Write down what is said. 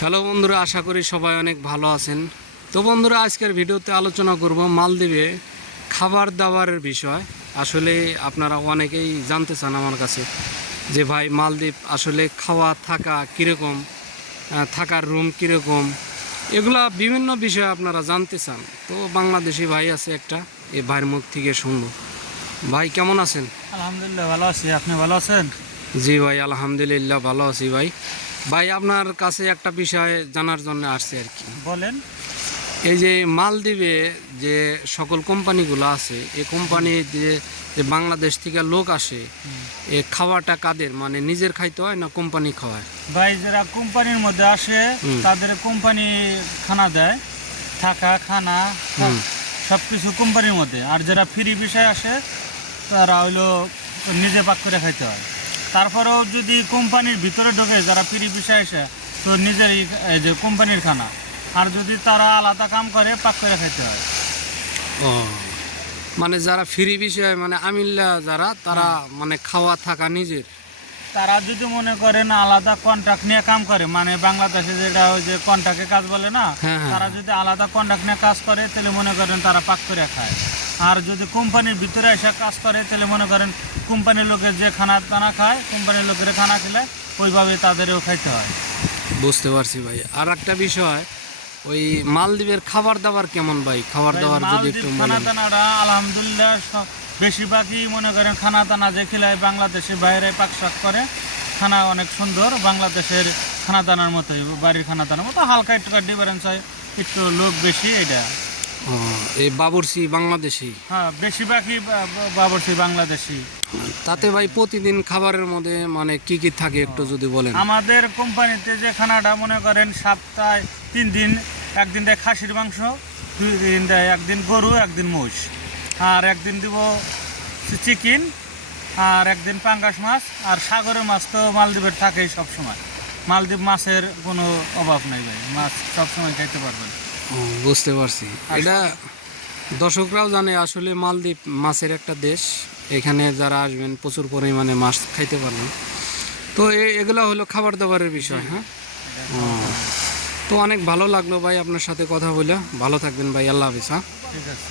Hello বন্ধুরা আশা করি সবাই অনেক ভালো আছেন। তো বন্ধুরা আজকের ভিডিওতে আলোচনা করব মালদ্বীপে খাবার দাবারের বিষয়। আসলে আপনারা অনেকেই জানতে চান আমার কাছে যে ভাই মালদ্বীপ আসলে খাওয়া থাকা কীরকম থাকার রুম কীরকম এগুলা বিভিন্ন বিষয়ে আপনারা জানতে চান। তো বাংলাদেশি ভাই আছে একটা এই ভাইয়ের মুখ থেকে শুনব। ভাই কেমন আছেন? আলহামদুলিল্লাহ ভালো আছি। আপনি ভালো আছেন? জি ভাই আলহামদুলিল্লাহ ভালো আছি ভাই। ভাই আপনার কাছে একটা বিষয় জানার জন্য আসছে আর কি। বলেন। এই যে মালদ্বীপে যে সকল কোম্পানিগুলো আছে এই কোম্পানি যে যে বাংলাদেশ থেকে লোক আসে এ খাওয়াটা কাদের? মানে নিজের খাইতে হয় না কোম্পানি খাওয়ায়? ভাই যারা কোম্পানির মধ্যে আসে তাদের কোম্পানি খানা দেয়। থাকা খানা। সব কিছু কোম্পানির মধ্যে। আর যারা ফ্রি বিষয় আসে তারা হইল নিজে পাক করে খাইতে হয়। তারপরেও যদি কোম্পানির ভিতরে ঢোকে যারা ফ্রি বিষয় আসে তো নিজের এই যে কোম্পানির খানা। আর যদি তারা আলাদা কাম করে পাক করে খাইতে হয়। ও। মানে যারা ফ্রি বিষয় মানে আমিল্লা যারা তারা মানে খাওয়া থাকা নিজের। তারা যদি মনে করেন আলাদা কন্ট্রাক্ট নিয়ে কাম করে মানে বাংলাদেশে যেটা ওই যে কন্ট্রাক্টে কাজ বলে না হ্যাঁ, হ্যাঁ। তারা যদি আলাদা কন্ট্রাক্ট নিয়ে কাজ করে তাহলে মনে করেন তারা পাক করে খায়। আর যদি কোম্পানির ভিতরে এসে কাজ করে তাহলে মনে করেন কোম্পানির লোকের যে খানা দানা খায় কোম্পানির লোকের খানা খেলে ওইভাবে তাদেরও খাইতে হয়। বুঝতে পারছি ভাই। আর একটা বিষয় ওই মালদ্বীপের খাবার দাবার কেমন ভাই? খাবার দাবার যদি একটু খানা দানাটা আলহামদুলিল্লাহ সব- বেশিরভাগই মনে করেন খানা দানা যে খেলে বাংলাদেশে বাইরে পাক শাক করে খানা অনেক সুন্দর বাংলাদেশের খানা দানার মতোই বাড়ির খানা দানার মতো হালকা একটু ডিফারেন্স হয় একটু লোক বেশি এটা এই বাবুরসি বাংলাদেশি? হ্যাঁ বেশিরভাগই বা- বা- বাবরসি বাংলাদেশি। তাতে ভাই প্রতিদিন খাবারের মধ্যে মানে কি কি থাকে একটু যদি বলেন? আমাদের কোম্পানিতে যে খানাটা মনে করেন সপ্তাহে তিন দিন একদিন দেয় খাসির মাংস দুই দিন দেয় একদিন গরু একদিন মোষ আর একদিন দিব চিকেন আর একদিন পাঙ্গাস মাছ আর সাগরের মাছ তো মালদ্বীপের থাকেই সবসময়। মালদ্বীপ মাছের কোনো অভাব নাই ভাই মাছ সবসময় খাইতে পারবেন। বুঝতে পারছি। এটা দর্শকরাও জানে আসলে মালদ্বীপ মাছের একটা দেশ। এখানে যারা আসবেন প্রচুর পরিমাণে মাছ খাইতে পারবেন। তো এগুলো হলো খাবার দাবারের বিষয় হ্যাঁ? তো অনেক ভালো লাগল ভাই আপনার সাথে কথা বলে। ভালো থাকবেন ভাই আল্লাহ হাফিজ হ্যাঁ? ঠিক আছে।